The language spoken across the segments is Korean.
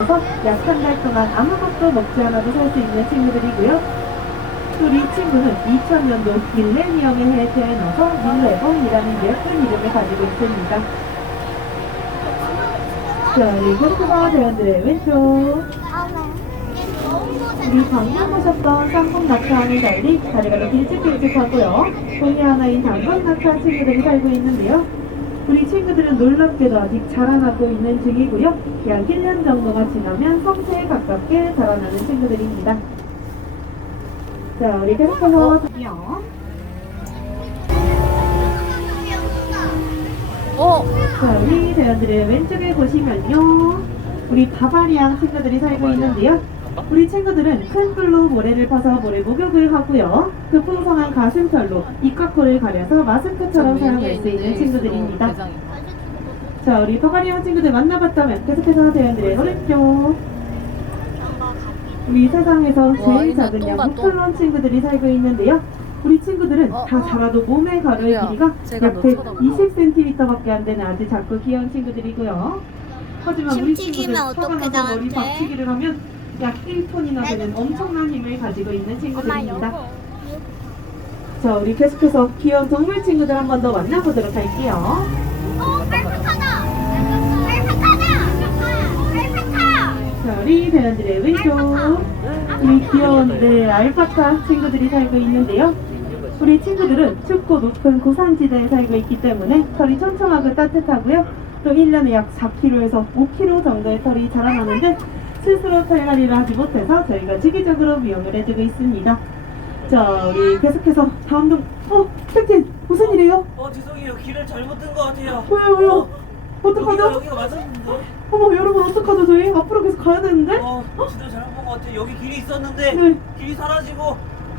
약 한 달 동안 아무것도 먹지 않아도 살 수 있는 친구들이고요. 또이 친구는 2000년도 밀레니엄의 해에 태어나서 밀레범이라는 예쁜 이름을 가지고 있습니다. 자, 그리고 수가 대원들의 왼쪽. 우리 방금 보셨던 쌍봉 낙타와는 달리 다리가 더 길쭉길쭉하고요. 동이 하나인 단건 낙타 친구들이 살고 있는데요. 우리 친구들은 놀랍게도 아직 자라나고 있는 중이고요. 약 1년 정도가 지나면 성체에 가깝게 자라나는 친구들입니다. 자, 우리 계속해서 드디어 어, 자, 우리 대원들의 왼쪽에 보시면요. 우리 바바리앙 친구들이 살고 있는데요. 우리 친구들은 큰 뿔로 모래를 파서 모래 목욕을 하고요. 그 풍성한 가슴털로 입과 코를 가려서 마스크처럼 사용할 수 있는 친구들입니다. 자, 우리 바바리앙 친구들 만나봤다면 계속해서 대원들의 오른쪽. 우리 세상에서 와, 제일 작은 양. 무클론 친구들이 살고 있는데요. 우리 친구들은 어, 다 어. 자라도 몸의 가로의 야, 길이가 약너 쳐다봐. 120cm밖에 안 되는 아주 작고 귀여운 친구들이고요. 하지만 우리 침 친구들 화가 나서 머리? 박치기를 하면 약 1톤이나 되는 엄청난 힘을 가지고 있는 친구들입니다. 자, 우리 계속해서 귀여운 동물 친구들 한 번 더 만나보도록 할게요. 자, 우리 배현들의 왼쪽. 우리 귀여운 네, 알파카 친구들이 살고 있는데요. 우리 친구들은 춥고 높은 고산지대에 살고 있기 때문에 털이 촘촘하고 따뜻하고요. 또 1년에 약 4kg에서 5kg 정도의 털이 자라나는데 스스로 털갈이를 하지 못해서 저희가 주기적으로 미용을 해주고 있습니다. 자, 우리 계속해서 다음 동, 어, 캡틴, 무슨 일이에요? 어 죄송해요 길을 잘못 든 것 같아요 왜요, 왜요? 어, 여기가 어떡하죠? 여기가 맞았는데 어머, 여러분 어떡하죠? 저희 앞으로 계속 가야 되는데? 어 지도 잘못 본 것 같아요 여기 길이 있었는데 네. 길이 사라지고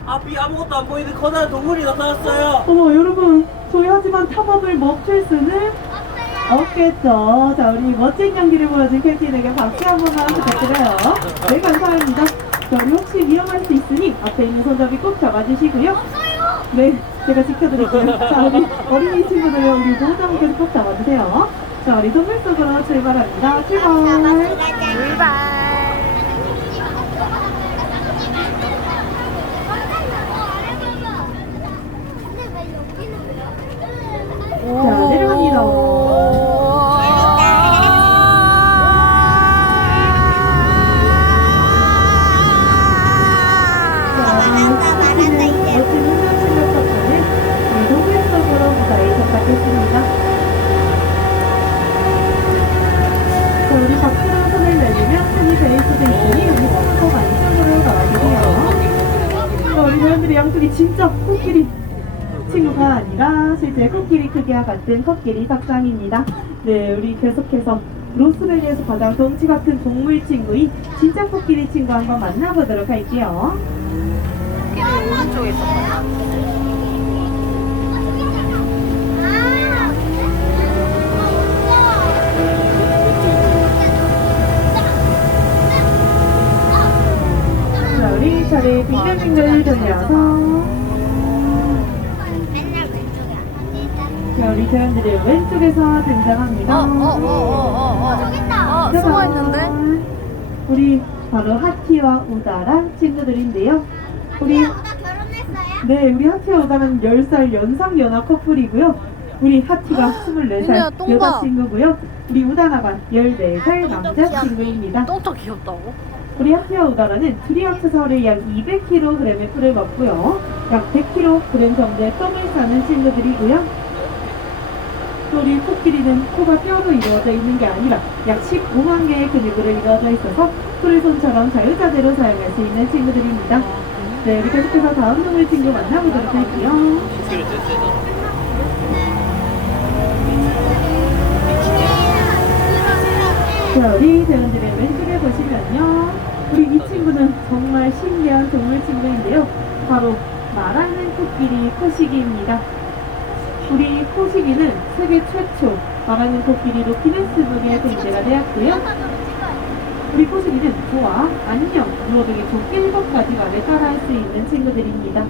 앞이 아무것도 안 보이는 커다란 동물이 나타났어요 어머 여러분 저희 하지만 탐험을 멈출 수는 없겠죠? 자 우리 멋진 연기를 보여준 캡틴에게 박수 한 번만 부탁드려요. 네 감사합니다. 자 우리 혹시 위험할 수 있으니 앞에 있는 손잡이 꼭 잡아주시고요. 네 제가 지켜드릴게요. 자 우리 어린이 친구들 우리 보호자분께서 꼭 잡아주세요. 자 우리 동물 속으로 출발합니다. 출발! 자 양쪽이 진짜 코끼리 친구가 아니라 실제 코끼리 크기와 같은 코끼리 삭상입니다. 네, 우리 계속해서 로스밸리에서 가장 덩치 같은 동물 친구인 진짜 코끼리 친구 한번 만나보도록 할게요. 길이 오른쪽에. 자, 우리 차례 빙글빙글 돌려서 맨날 왼쪽에 자, 우리 대원들의 왼쪽에서 등장합니다. 어, 어, 어, 어, 어, 어. 저기 있다. 어. 숨어 있는데? 우리 바로 하티와 우다랑 친구들인데요. 우리 오다 결혼했어요? 네, 우리 하티와 우다는 10살 연상 연하 커플이고요. 우리 하티가 얘네야, 24살 똥 여자 봐. 친구고요. 우리 우다나가 14살 남자 친구입니다. 똥도 귀엽다고? 우리 하티와 우다라는 하루에 약 200kg의 풀을 먹고요. 약 100kg 정도의 똥을 싸는 친구들이고요. 또 우리 코끼리는 코가 뼈로 이루어져 있는 게 아니라 약 15만 개의 근육으로 이루어져 있어서 풀을 손처럼 자유자재로 사용할 수 있는 친구들입니다. 네, 우리 계속해서 다음 동물 친구 만나보도록 할게요. 우리 대원들의 왼쪽에 보시면요. 우리 이 친구는 정말 신기한 동물 친구인데요. 바로 말하는 코끼리 코시기입니다. 우리 코시기는 세계 최초 말하는 코끼리로 기네스북에 등재가 되었고요. 우리 코시기는 좋아, 안녕, 무어 등의 총 7가지 말을 따라할 수 있는 친구들입니다.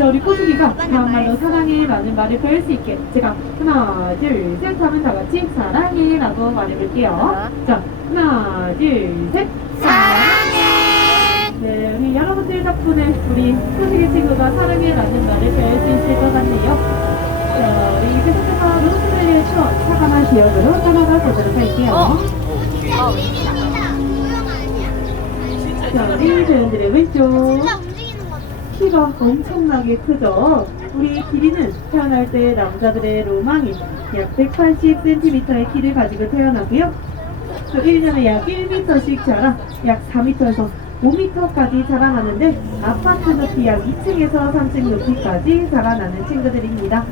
자, 우리 코시기가 다음말로 사랑해 라는 말을 배울 수 있게 제가 하나, 둘, 셋 하면 다 같이 사랑해 라고 말해볼게요. 자, 하나, 둘, 셋. 사랑해. 네, 우리 여러분들 덕분에 우리 소식의 친구가 사랑해 라는 말을 배울 수 있을 것 같네요. 자, 우리 계속해서 로스베리의 추억, 사과나 기억으로 따라가 보도록 할게요. 어? 아니야. 자, 우리 배우들의 왼쪽. 키가 엄청나게 크죠. 우리 길이는 태어날 때 남자들의 로망이 약 180cm의 키를 가지고 태어나고요. 또 1년에 약 1m씩 자라 약 4m에서 5m까지 자라나는데 아파트 높이 약 2층에서 3층 높이까지 자라나는 친구들입니다.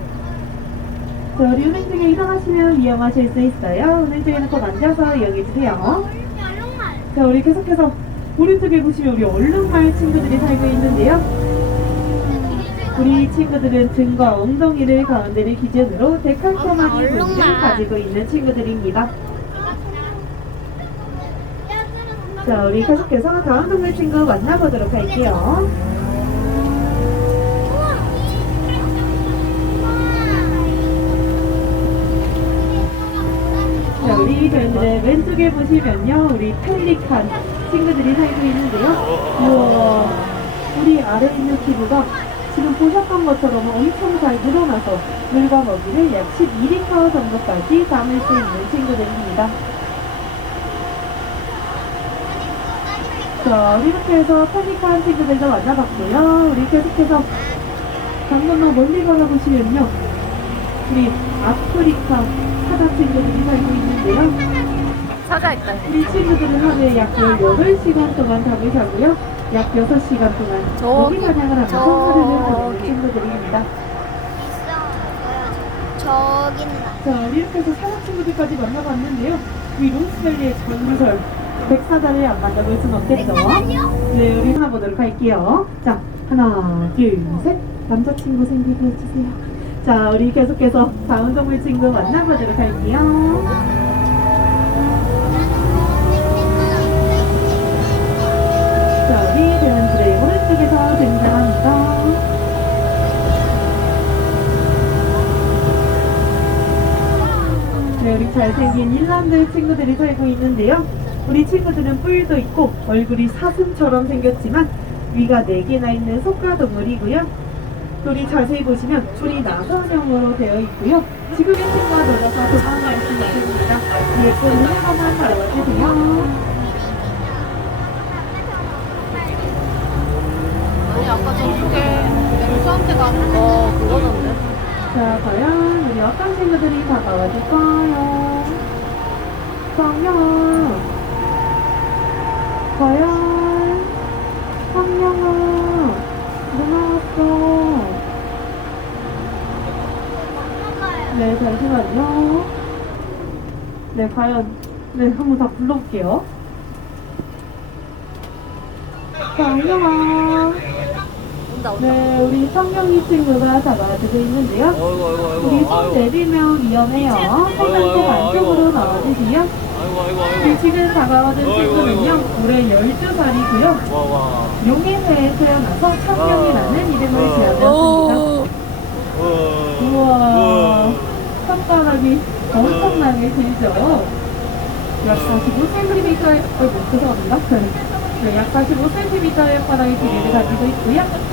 자, 우리 은행등에 이동하시면 위험하실 수 있어요. 은행등에는 꼭 앉아서 이용해주세요. 자, 우리 계속해서 오른쪽에 보시면 우리 얼룩말 친구들이 살고 있는데요. 우리 친구들은 등과 엉덩이를 가운데를 기준으로 데칼코마니 부위를 얼룩말. 가지고 있는 친구들입니다. 자, 우리 계속해서 다음 동물 친구 만나보도록 할게요. 자, 우리 배우들의 왼쪽에 보시면요, 우리 펠리칸 친구들이 살고 있는데요. 우와, 우리 아래 있는 피부가 지금 보셨던 것처럼 엄청 잘 늘어나서 물과 먹이를 약 12리터 정도까지 담을 수 있는 친구들입니다. 자, 이렇게 해서 펠리칸 친구들도 만나봤고요. 우리 계속해서 더 멀리 걸어보시면요. 우리 아프리카 사자 친구들이 살고 있는데요. 사자 있다. 우리 친구들은 하루에 약 18시간 동안 잠을 자고요. 약 6시간 동안 먹이 사냥을 하면서 친구들입니다. 저기는 자, 이렇게 해서 사자 친구들까지 만나봤는데요. 이 롱스밸리의 전설 백사자를 안 만나볼 순 없겠죠? 네, 우리 하나 보도록 할게요. 자, 하나, 둘, 셋. 남자친구 생기게 해주세요. 자, 우리 계속해서 다음 동물 친구 만나보도록 할게요. 자, 우리 대원들의 오른쪽에서 등장합니다. 네, 우리 잘생긴 일란드 친구들이 살고 있는데요. 우리 친구들은 뿔도 있고 얼굴이 사슴처럼 생겼지만 위가 4개나 있는 속가 동물이고요. 또 우리 자세히 보시면 줄이 나선형으로 되어 있고요. 지구의 친구와 놀아서 도망갈 수 있습니다. 예쁜 눈에만 바라봐주세요. 아니 아까 저쪽에 맹수한테 가는 거 그거던데. 자, 과연 어떤 친구들이 다가와 줄까요? 성령. 과연 성령아, 누나 왔어. 네, 잠시만요. 네, 과연 네, 한번 다 불러볼게요. 성령아. 네, 우리 성경이 친구가 잡아주고 있는데요. 아이고 아이고 우리 아이고 손 아이고 내리면 위험해요. 손만꼭 안쪽으로 아이고 우리 지금 아이고, 친구는요. 올해 12살이고요. 와 와 용해회에 태어나서 청룡이라는 이름을 어. 지어졌습니다. 오. 우와, 손가락이 엄청나게 길죠? 약 45cm의, 어이구, 죄송합니다. 네, 약 45cm의 바닥의 길이를 가지고 있고요.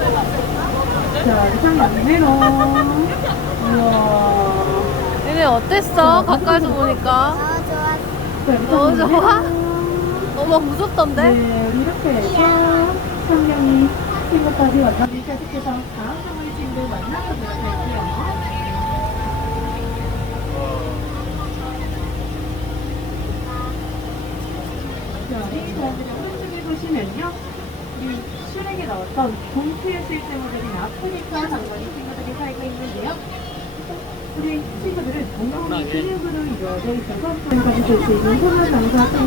자, 이상 양메로. 우와. 얘네 어땠어? 가까이서 보니까. 어 좋았어. 자, 이상 좋아? 어머 무섭던데? 네, 이렇게 해서 성령이 친구까지 왔다. 계속해서 다음 성을 친구 만나보도록 할게요. 자, 이 사람들의 오른쪽에 보시면요. 이 슈렉에 나왔던 동트의 실생활들인 아프리카 장관이 친구들이 살고 있는데요. 우리 친구들은 온몸이 근육으로 이루어져 있어서 손까지 볼수 있는 소문 장사